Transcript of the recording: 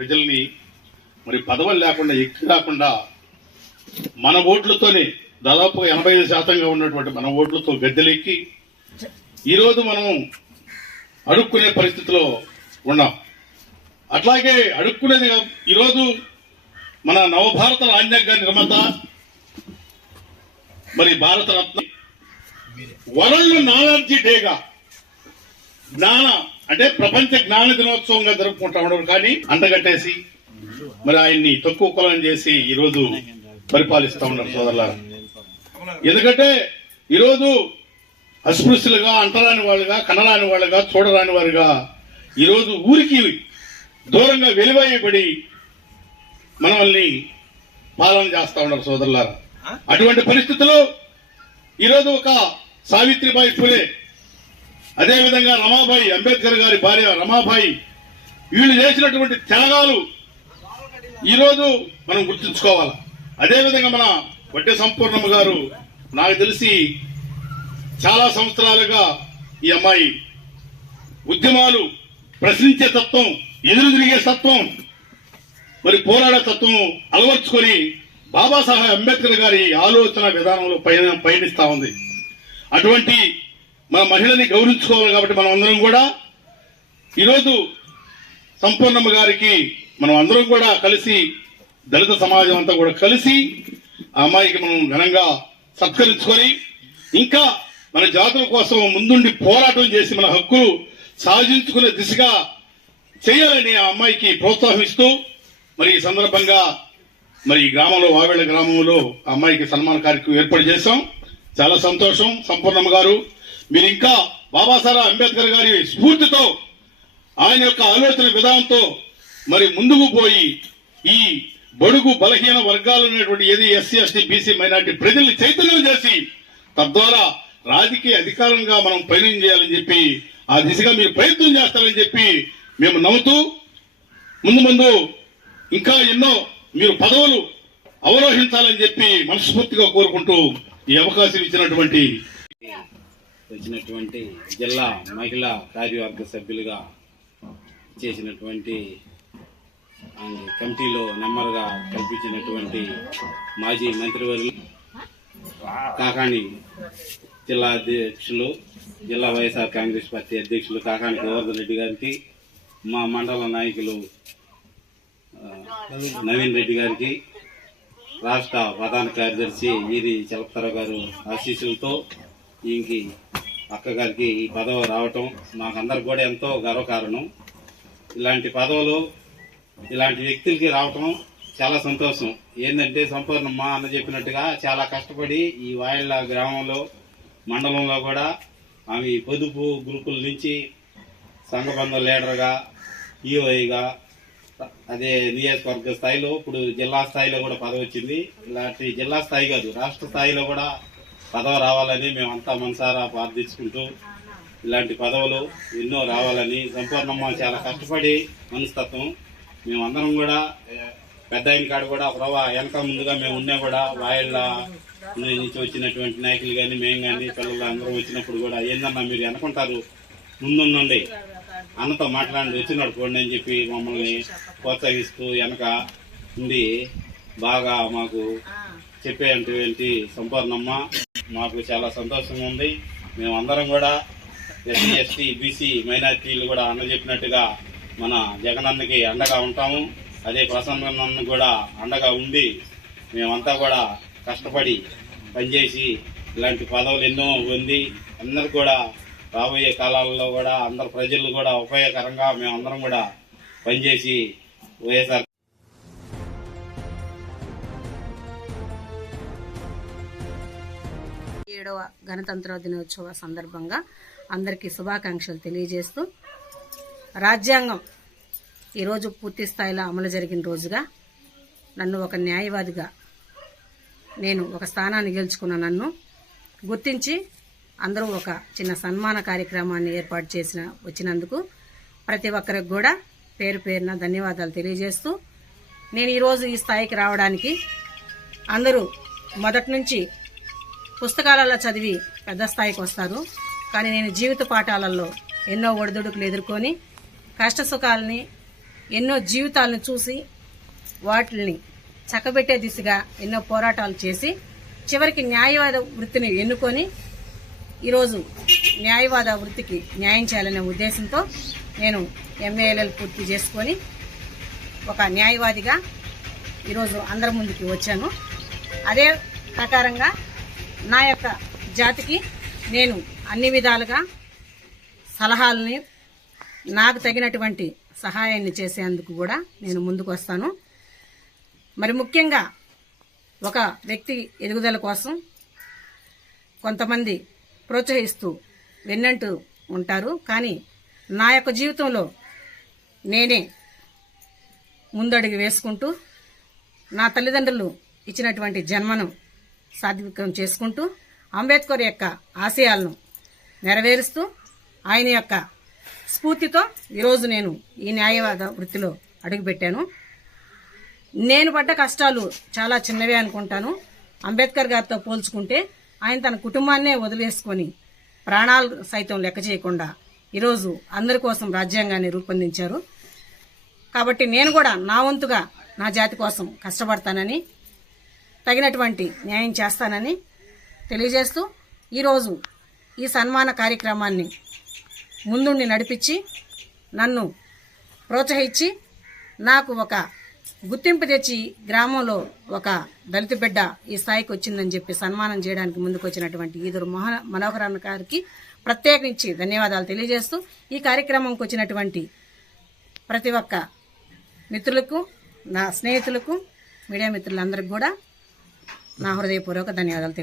ప్రజల్ని మరి పదవులు లేకుండా ఎక్కి రాకుండా మన ఓట్లతోనే దాదాపు 85% ఉన్నటువంటి మన ఓట్లతో గద్దెలెక్కి ఈరోజు మనం అడుక్కునే పరిస్థితిలో ఉన్నాం. అట్లాగే అడుక్కునేది ఈరోజు మన నవభారత రాజ్యాంగ నిర్మాత మరి భారతరత్న వరల్డ్ నాలెడ్జ్ డేగా జ్ఞాన అంటే ప్రపంచ జ్ఞాన దినోత్సవంగా జరుపుకుంటా ఉండరు, కానీ అంటగట్టేసి మరి ఆయన్ని తక్కువ కులం చేసి ఈరోజు పరిపాలిస్తా ఉన్నారు సోదరులారా. ఎందుకంటే ఈరోజు అస్పృశ్యులుగా, అంటరాని వాళ్ళుగా, కనరాని వాళ్ళుగా, చూడరాని వారుగా ఈరోజు ఊరికి దూరంగా వెలువయ్యబడి మనల్ని పాలన చేస్తా ఉన్నారు సోదరులారా. అటువంటి పరిస్థితుల్లో ఈరోజు ఒక సావిత్రిబాయి ఫులే, అదేవిధంగా రమాబాయి అంబేద్కర్ గారి భార్య రమాబాయి, వీళ్ళు చేసినటువంటి త్యాగాలు ఈరోజు మనం గుర్తుంచుకోవాలి. అదేవిధంగా మన వడ్డే సంపూర్ణమ్మ గారు, నాకు తెలిసి చాలా సంవత్సరాలుగా ఈ అమ్మాయి ఉద్యమాలు ప్రశ్నించే తత్వం, ఎదురు తిరిగే తత్వం, మరి పోరాడే తత్వం అలవర్చుకొని బాబాసాహెబ్ అంబేద్కర్ గారి ఆలోచన విధానంలో పయనిస్తా ఉంది. అటువంటి మన మహిళని గౌరవించుకోవాలి. కాబట్టి మనం అందరం కూడా ఈరోజు సంపూర్ణమ్మ గారికి మనం అందరం కూడా కలిసి, దళిత సమాజం అంతా కూడా కలిసి ఆ అమ్మాయికి మనం ఘనంగా సత్కరించుకొని ఇంకా మన జాతుల కోసం ముందుండి పోరాటం చేసి మన హక్కులు సాధించుకునే దిశగా చేయాలని ఆ అమ్మాయికి ప్రోత్సహిస్తూ మరి ఈ సందర్భంగా మరి ఈ గ్రామంలో, వావేళ్ల గ్రామంలో ఆ అమ్మాయికి సన్మాన కార్యక్రమం ఏర్పాటు చేశాం. చాలా సంతోషం. సంపూర్ణమ్మ గారు, మీరు ఇంకా బాబాసాహెబ్ అంబేద్కర్ గారి స్ఫూర్తితో, ఆయన యొక్క ఆలోచన విధానంతో మరి ముందుకు పోయి ఈ బడుగు బలహీన వర్గాలు ఉన్నటువంటి ఏది ఎస్సీ, ఎస్టీ, బీసీ, మైనార్టీ ప్రజల్ని చైతన్యం చేసి తద్వారా రాజకీయ అధికారంగా మనం పయనం చేయాలని చెప్పి ఆ దిశగా మీరు ప్రయత్నం చేస్తారని చెప్పి మేము నమ్ముతూ ముందు ఇంకా ఎన్నో మీరు పదవులు అవరోహించాలని చెప్పి మనస్ఫూర్తిగా కోరుకుంటూ ఈ అవకాశం వచ్చినటువంటి జిల్లా మహిళా కార్యవర్గ సభ్యులుగా చేసినటువంటి కమిటీలో నెంబర్గా కల్పించినటువంటి మాజీ మంత్రివర్యులు కాకాని జిల్లా అధ్యక్షులు, జిల్లా వైఎస్ఆర్ కాంగ్రెస్ పార్టీ అధ్యక్షులు కాకాని గోవర్ధన్ రెడ్డి గారికి, మా మండల నాయకులు నవీన్ రెడ్డి గారికి, రాష్ట్ర ప్రధాన కార్యదర్శి ఈరి చలపతరావు గారు ఆశీస్సులతో ఈయనకి అక్క గారికి ఈ పదవి రావటం మాకందరికి కూడా ఎంతో గర్వకారణం. ఇలాంటి పదవులు ఇలాంటి వ్యక్తులకి రావటం చాలా సంతోషం. ఏంటంటే సంపూర్ణమ్మ అన్న చెప్పినట్టుగా చాలా కష్టపడి ఈ వాయిళ్ళ గ్రామంలో, మండలంలో కూడా ఆమె పొదుపు గ్రూపుల నుంచి సంఘబంధ లీడర్గా, ఈఓఐగా, అదే నియోజకవర్గ స్థాయిలో, ఇప్పుడు జిల్లా స్థాయిలో కూడా పదవి వచ్చింది. ఇలాంటి జిల్లా స్థాయి కాదు, రాష్ట్ర స్థాయిలో కూడా పదవి రావాలని మేమంతా మనసారా ప్రార్థించుకుంటూ ఇలాంటి పదవులు ఎన్నో రావాలని, సంపూర్ణమ్మ చాలా కష్టపడి మనస్తత్వం, మేమందరం కూడా పెద్ద ఆయన కాడ కూడా వెనక ముందుగా మేము ఉన్నా కూడా వాయిళ్ళ నుంచి వచ్చినటువంటి నాయకులు కానీ, మేము కానీ, పిల్లలు అందరూ వచ్చినప్పుడు కూడా ఏందన్నా మీరు వెనకుంటారు, ముందుండండి, అన్నతో మాట్లాడి వచ్చినాడు పోండి అని చెప్పి మమ్మల్ని ప్రోత్సహిస్తూ వెనక ఉండి బాగా మాకు చెప్పేటువంటి సంపూర్ణమ్మ మాకు చాలా సంతోషంగా ఉంది. మేమందరం కూడా ఎస్సీ, ఎస్టీ, బీసీ, మైనార్టీలు కూడా అన్న చెప్పినట్టుగా మన జగనన్నకి అండగా ఉంటాము. అదే ప్రసన్న కూడా అండగా ఉండి మేమంతా కూడా కష్టపడి పనిచేసి ఇలాంటి పదవులు ఎన్నో పొంది అందరు కూడా రాబోయే కాలాల్లో కూడా అందరు ప్రజలు కూడా ఉపయోగకరంగా మేమందరం కూడా పనిచేసి వైఎస్ఆర్ 7వ గణతంత్ర దినోత్సవ సందర్భంగా అందరికీ శుభాకాంక్షలు తెలియజేస్తూ, రాజ్యాంగం ఈరోజు పూర్తి స్థాయిలో అమలు జరిగిన రోజుగా నన్ను ఒక న్యాయవాదిగా నేను ఒక స్థానాన్ని గెలుచుకున్న నన్ను గుర్తించి అందరూ ఒక చిన్న సన్మాన కార్యక్రమాన్ని ఏర్పాటు వచ్చినందుకు ప్రతి ఒక్కరికి కూడా పేరు పేరున ధన్యవాదాలు తెలియజేస్తూ, నేను ఈరోజు ఈ స్థాయికి రావడానికి అందరూ మొదటి నుంచి పుస్తకాలలో చదివి పెద్ద స్థాయికి వస్తారు, కానీ నేను జీవిత పాఠాలలో ఎన్నో ఒడిదుడుకులు ఎదుర్కొని కష్ట సుఖాలని ఎన్నో జీవితాలను చూసి వాటిని చక్కబెట్టే దిశగా ఎన్నో పోరాటాలు చేసి చివరికి న్యాయవాద వృత్తిని ఎన్నుకొని ఈరోజు న్యాయవాద వృత్తికి న్యాయం చేయాలనే ఉద్దేశంతో నేను MALL పూర్తి చేసుకొని ఒక న్యాయవాదిగా ఈరోజు అందరి ముందుకి వచ్చాను. అదే ప్రకారంగా నా యొక్క జాతికి నేను అన్ని విధాలుగా సలహాలని నాకు తగినటువంటి సహాయాన్ని చేసేందుకు కూడా నేను ముందుకు వస్తాను. మరి ముఖ్యంగా ఒక వ్యక్తి ఎదుగుదల కోసం కొంతమంది ప్రోత్సహిస్తూ వెన్నంటూ ఉంటారు. కానీ నా యొక్క జీవితంలో నేనే ముందడుగు వేసుకుంటూ నా తల్లిదండ్రులు ఇచ్చినటువంటి జన్మను సార్థకం చేసుకుంటూ అంబేద్కర్ యొక్క ఆశయాలను నెరవేరుస్తూ ఆయన యొక్క స్ఫూర్తితో ఈరోజు నేను ఈ న్యాయవాద వృత్తిలో అడుగుపెట్టాను. నేను పడ్డ కష్టాలు చాలా చిన్నవే అనుకుంటాను. అంబేద్కర్ గారితో పోల్చుకుంటే ఆయన తన కుటుంబాన్నే వదిలేసుకొని ప్రాణాలు సైతం లెక్క చేయకుండా ఈరోజు అందరి కోసం రాజ్యాంగాన్ని రూపొందించారు. కాబట్టి నేను కూడా నా వంతుగా నా జాతి కోసం కష్టపడతానని, తగినటువంటి న్యాయం చేస్తానని తెలియజేస్తూ ఈరోజు ఈ సన్మాన కార్యక్రమాన్ని ముందుండి నడిపించి నన్ను ప్రోత్సహించి నాకు ఒక గుర్తింపు తెచ్చి గ్రామంలో ఒక దళిత బిడ్డ ఈ స్థాయికి వచ్చిందని చెప్పి సన్మానం చేయడానికి ముందుకు వచ్చినటువంటి ఈదురు మనోహర్ అన్న గారికి ప్రత్యేకించి ధన్యవాదాలు తెలియజేస్తూ ఈ కార్యక్రమంకి వచ్చినటువంటి ప్రతి ఒక్క మిత్రులకు, నా స్నేహితులకు, మీడియా మిత్రులందరికీ కూడా నా హృదయపూర్వక ధన్యవాదాలు